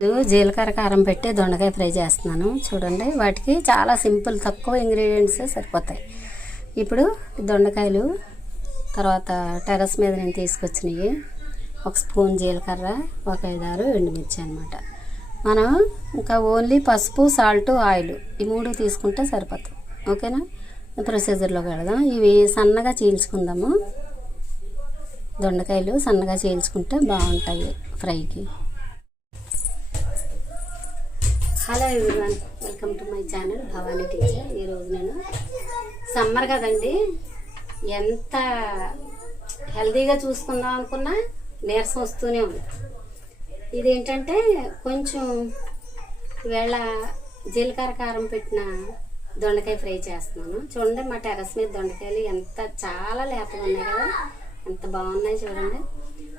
ఇప్పుడు జీలకర్ర కారం పెట్టి దొండకాయ ఫ్రై చేస్తున్నాను. చూడండి వాటికి చాలా సింపుల్ తక్కువ ఇంగ్రీడియంట్స్ సరిపోతాయి. ఇప్పుడు దొండకాయలు తర్వాత టెర్రస్ మీద నేను తీసుకొచ్చినవి ఒక స్పూన్ జీలకర్ర ఒక ఐదారు ఎండుమిర్చి అనమాట మనం ఇంకా ఓన్లీ పసుపు సాల్ట్ ఆయిల్ ఈ మూడు తీసుకుంటే సరిపోతాయి. ఓకేనా? ప్రొసీజర్లోకి వెళదాం. ఇవి సన్నగా చీల్చుకుందాము. దొండకాయలు సన్నగా చీల్చుకుంటే బాగుంటాయి ఫ్రైకి. Hello everyone welcome to my channel Bhavani teacher. ఈరోజు నేను సమ్మర్ కదండి. ఎంత హెల్తీగా చూసుకుందాం అనుకున్నా నీరసం వస్తూనే ఉంది. ఇదేంటంటే కొంచెం వేళ జీలకర్ర కారం పెట్టిన దొండకాయ ఫ్రై చేస్తున్నాను. చూడండి మా టెర్రస్ మీద దొండకాయలు ఎంత చాలా లేతగా ఉన్నాయి కదా. ఎంత బాగున్నాయి చూడండి.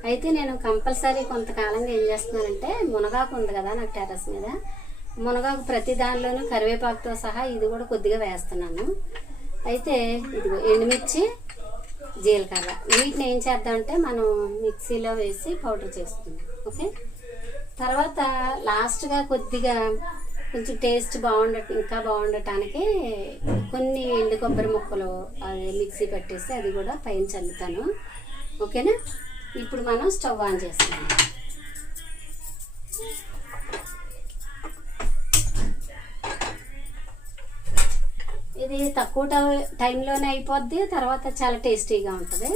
అయితే నేను కంపల్సరీ కొంతకాలంగా ఏం చేస్తున్నానంటే మునగాకు ఉంది కదా నాకు టెర్రస్ మీద. మునగాకు ప్రతి దానిలోనూ కరివేపాకుతో సహా ఇది కూడా కొద్దిగా వేస్తున్నాను. అయితే ఇదిగో ఎండుమిర్చి జీలకర్ర. వీటిని ఏం చేద్దామంటే మనం మిక్సీలో వేసి పౌడర్ చేసుకుందాం. ఓకే? తర్వాత లాస్ట్గా కొద్దిగా కొంచెం టేస్ట్ బాగుండ ఇంకా బాగుండటానికి కొన్ని ఎండు కొబ్బరి ముక్కలు మిక్సీ పెట్టేసి అది కూడా పైన చల్లుతాను. ఓకేనా? ఇప్పుడు మనం స్టవ్ ఆన్ చేస్తాము ఇది తక్కువ టైంలోనే అయిపోద్ది తర్వాత చాలా టేస్టీగా ఉంటుంది.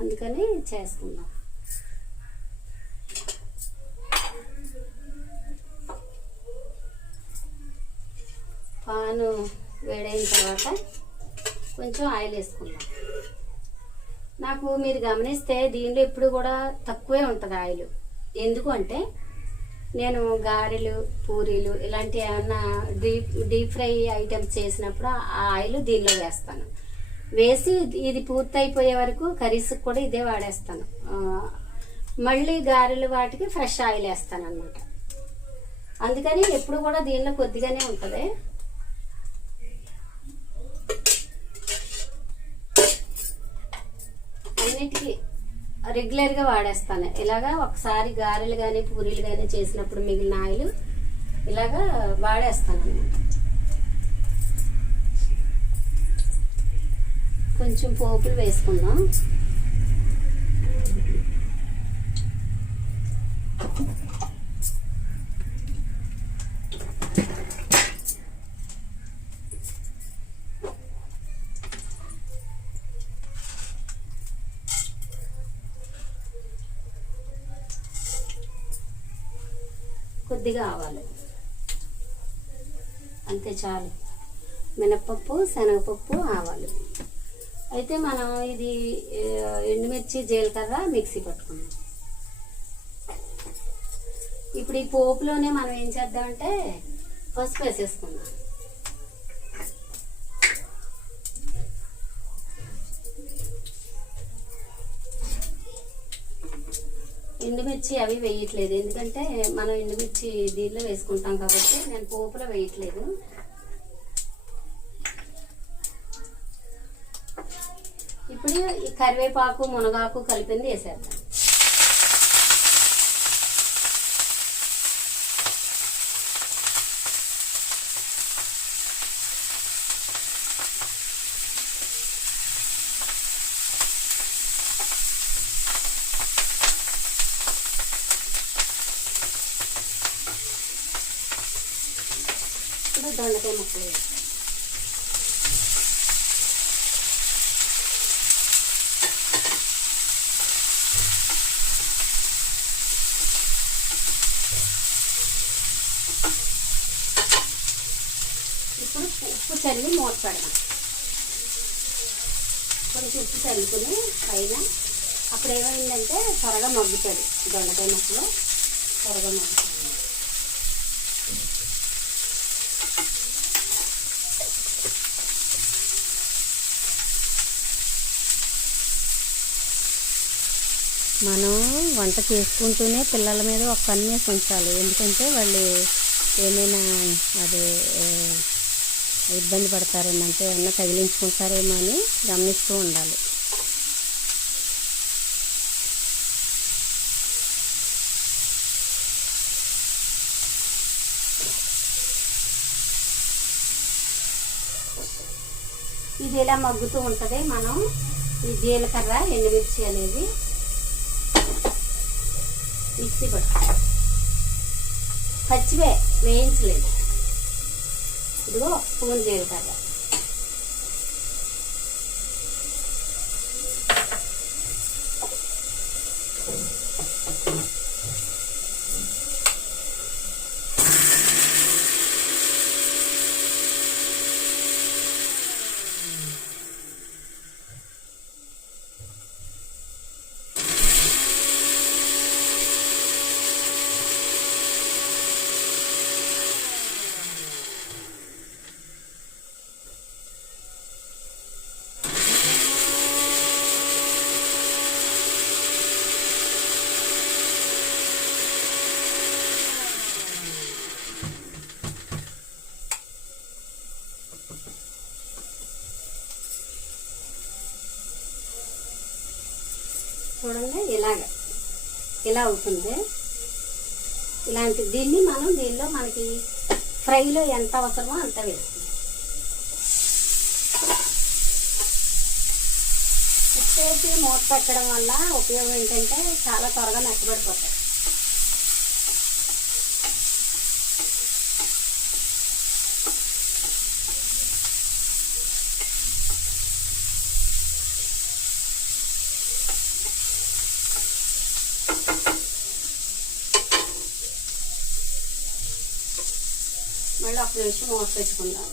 అందుకని చేసుకుందాం. పాను వేడైన తర్వాత కొంచెం ఆయిల్ వేసుకుందాం. నాకు మీరు గమనిస్తే దీనిలో ఎప్పుడు కూడా తక్కువే ఉంటుంది ఆయిల్. ఎందుకు అంటే నేను గారెలు పూరీలు ఇలాంటి ఏమన్నా డీప్ డీప్ ఫ్రై ఐటమ్స్ చేసినప్పుడు ఆ ఆయిల్ దీనిలో వేస్తాను. వేసి ఇది పూర్తయిపోయే వరకు కర్రీస్కి కూడా ఇదే వాడేస్తాను. మళ్ళీ గారెలు వాటికి ఫ్రెష్ ఆయిల్ వేస్తాను అనమాట అందుకని ఎప్పుడు కూడా దీనిలో కొద్దిగానే ఉంటుంది. రెగ్యులర్గా వాడేస్తాను. ఇలాగా ఒకసారి గారెలు కానీ పూరీలు కానీ చేసినప్పుడు మిగిలిన ఆయిల్ ఇలాగా వాడేస్తాను అన్నమాట. కొంచెం పోపులు వేసుకుందాం. కొద్దిగా ఆవాలు అంతే చాలు. మినప్పప్పు శనగపప్పు ఆవాలు. అయితే మనం ఇది ఎండుమిర్చి జీలకర్ర మిక్సీ పట్టుకున్నాం ఇప్పుడు ఈ పోపులోనే మనం ఏం చేద్దామంటే పసుపు వేసేసుకుందాం. ఎండుమిర్చి అవి వేయట్లేదు. ఎందుకంటే మనం ఎండుమిర్చి దీనిలో వేసుకుంటాం కాబట్టి నేను పోపులో వేయట్లేదు. ఇప్పుడు ఈ కరివేపాకు మునగాకు కలిపింది వేసేద్దాం. దొండకాయ ముక్కలు ఇప్పుడు ఉప్పు చల్లి మూత పెడదాం. కొంచెం ఉప్పు చల్లుకుని పైన అప్పుడు ఏమైందంటే త్వరగా మగ్గుతుంది దొండకాయ ముక్కలు. త్వరగా మగ్గుతుంది. మనం వంట చేసుకుంటూనే పిల్లల మీద ఒక కన్నేసి ఉంచాలి. ఎందుకంటే వాళ్ళు ఏమైనా అది ఇబ్బంది పడతారేమో అంటే ఏమన్నా తగిలించుకుంటారేమో అని గమనిస్తూ ఉండాలి. ఇది ఇలా మగ్గుతూ ఉంటుంది. మనం ఈ జీలకర్ర ఎండుమిర్చి అనేది మిక్సీ పట్టుకో పచ్చివే వేయించలేదు. ఇదిగో ఫోన్ స్పూన్ జీలకర్ర చూడండి ఇలాగ ఇలా అవుతుంది. ఇలాంటి దీన్ని మనం దీనిలో మనకి ఫ్రైలో ఎంత అవసరమో అంత వేస్తాం ఉప్పేసి మూత పెట్టడం వల్ల ఉపయోగం ఏంటంటే చాలా త్వరగా మెత్తబడిపోతాయి. మళ్ళీ నిమిషం మూత పెట్టుకుందాం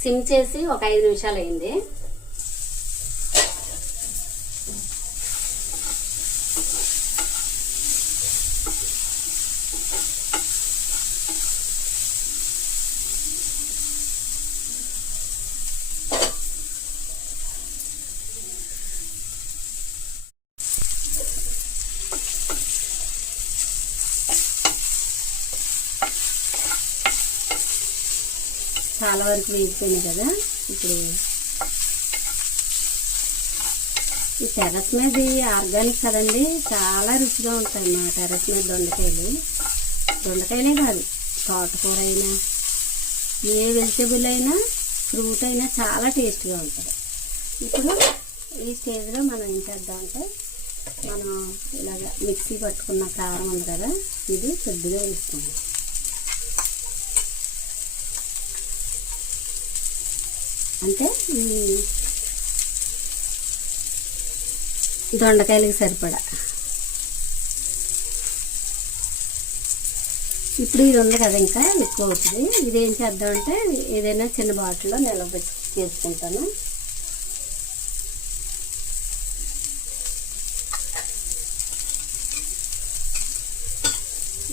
సిమ్ చేసి ఒక ఐదు నిమిషాలు అయింది. చాలా వరకు వేగిపోయినాయి కదా. ఇప్పుడు ఈ టెరస్ మీద ఆర్గానిక్ కదండి చాలా రుచిగా ఉంటాయి మా టెర్రస్ మీద దొండకాయలు. దొండకాయలే కాదు తోటకూర అయినా ఏ వెజిటేబుల్ అయినా ఫ్రూట్ అయినా చాలా టేస్ట్గా ఉంటుంది ఇప్పుడు ఈ స్టేజ్లో మనం ఏం చేద్దామంటే మనం ఇలాగ మిక్సీ పట్టుకున్న కారం ఉంది కదా ఇది కొద్దిగా వేసుకుందాం అంటే దొండకాయలకి సరిపడా. ఇప్పుడు ఇది ఉంది కదా ఇంకా ఎక్కువ అవుతుంది. ఇది ఏం చేద్దామంటే ఏదైనా చిన్న బాటిల్లో నిల్వ చేసుకుంటాను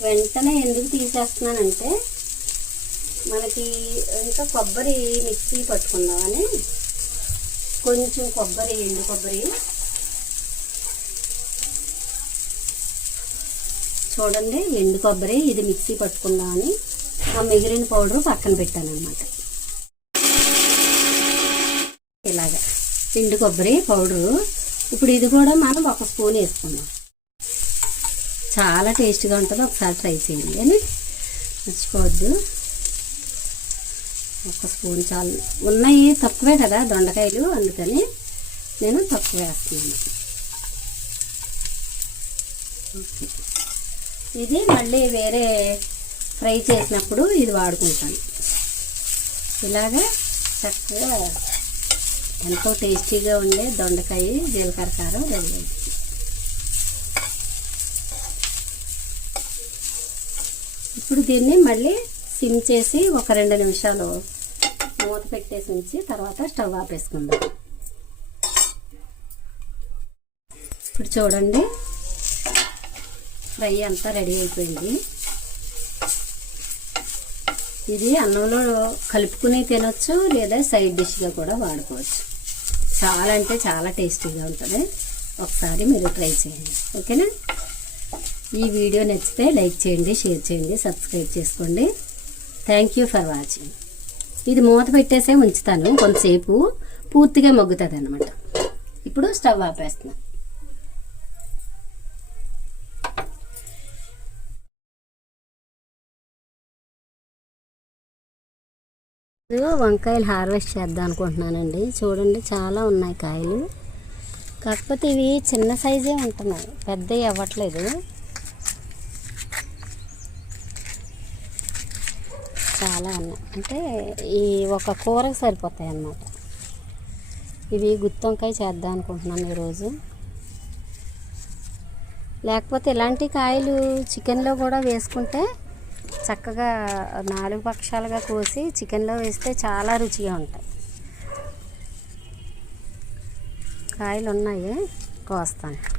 వెంటనే ఎందుకు తీసేస్తున్నానంటే మనకి ఇంకా కొబ్బరి మిక్సీ పట్టుకుందామని. కొంచెం కొబ్బరి ఎండు కొబ్బరి. చూడండి ఎండు కొబ్బరి ఇది మిక్సీ పట్టుకుందామని. ఆ మిగిలిన పౌడర్ పక్కన పెట్టాను అనమాట ఇలాగా. ఎండు కొబ్బరి పౌడరు. ఇప్పుడు ఇది కూడా మనం ఒక స్పూన్ వేసుకుందాం. చాలా టేస్ట్గా ఉంటుంది. ఒకసారి ట్రై చేయండి. అని మర్చిపోవద్దు. ఒక స్పూన్ చాలు. ఉన్నాయి తక్కువే కదా దొండకాయలు అందుకని నేను తక్కువ వేస్తున్నాను. ఇది మళ్ళీ వేరే ఫ్రై చేసినప్పుడు ఇది వాడుకుంటాను. ఇలాగా చక్కగా ఎంతో టేస్టీగా ఉండే దొండకాయ జీలకర్ర కారం రెడీ ఇప్పుడు దీన్ని మళ్ళీ సిమ్ చేసి ఒక రెండు నిమిషాలు మూత పెట్టేసి ఉంచి తర్వాత స్టవ్ ఆపేసుకుందాం. ఇప్పుడు చూడండి. ఫ్రై అంతా రెడీ అయిపోయింది. ఇది అన్నంలో కలుపుకుని తినొచ్చు లేదా సైడ్ డిష్గా కూడా వాడుకోవచ్చు. చాలా అంటే చాలా టేస్టీగా ఉంటుంది. ఒకసారి మీరు ట్రై చేయండి. ఓకేనా? ఈ వీడియో నచ్చితే లైక్ చేయండి షేర్ చేయండి సబ్స్క్రైబ్ చేసుకోండి. Thank you for watching. ఇది మూత పెట్టేసే ఉంచుతాను కొంతసేపు. పూర్తిగా మగ్గుతుంది అనమాట ఇప్పుడు స్టవ్ ఆపేస్తున్నాను వంకాయలు హార్వెస్ట్ చేద్దాం అనుకుంటున్నానండి. చూడండి చాలా ఉన్నాయి కాయలు. కాకపోతే ఇవి చిన్న సైజే ఉంటున్నాయి. పెద్దవి అవ్వట్లేదు. చాలా ఉన్నాయి అంటే ఈ ఒక కూరకు సరిపోతాయి అన్నమాట. ఇవి గుత్తొంకాయ చేద్దాం అనుకుంటున్నాను ఈరోజు. లేకపోతే ఇలాంటి కాయలు చికెన్లో కూడా వేసుకుంటే చక్కగా నాలుగు పక్షాలుగా కోసి చికెన్లో వేస్తే చాలా రుచిగా ఉంటాయి. కాయలు ఉన్నాయి కోస్తాను.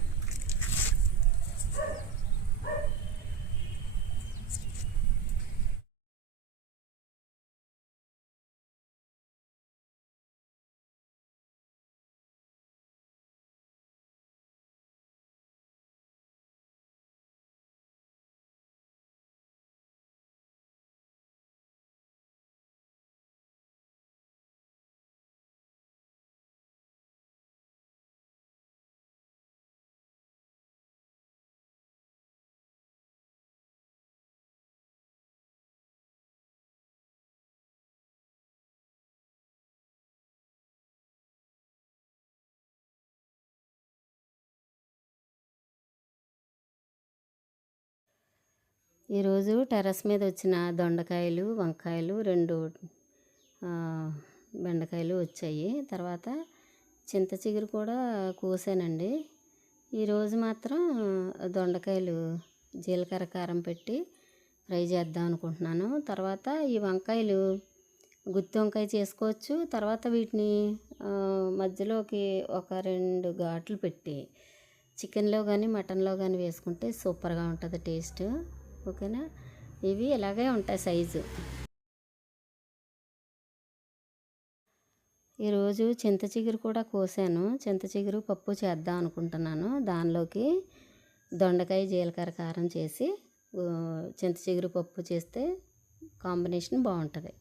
ఈరోజు టెర్రస్ మీద వచ్చిన దొండకాయలు వంకాయలు రెండు బెండకాయలు వచ్చాయి. తర్వాత చింత చిగురు కూడా కోసానండి. ఈరోజు మాత్రం దొండకాయలు జీలకర్ర కారం పెట్టి ఫ్రై చేద్దాం అనుకుంటున్నాను. తర్వాత ఈ వంకాయలు గుత్తి వంకాయ చేసుకోవచ్చు. తర్వాత వీటిని మధ్యలోకి ఒక రెండు ఘాట్లు పెట్టి చికెన్లో కానీ మటన్లో కానీ వేసుకుంటే సూపర్గా ఉంటుంది టేస్ట్. ఓకేనా? ఇవి ఇలాగే ఉంటాయి సైజు. ఈరోజు చింత చిగురు కూడా కోసాను. చింత చిగురు పప్పు చేద్దాం అనుకుంటున్నాను. దానిలోకి దొండకాయ జీలకర్ర కారం చేసి చింత చిగురు పప్పు చేస్తే కాంబినేషన్ బాగుంటుంది.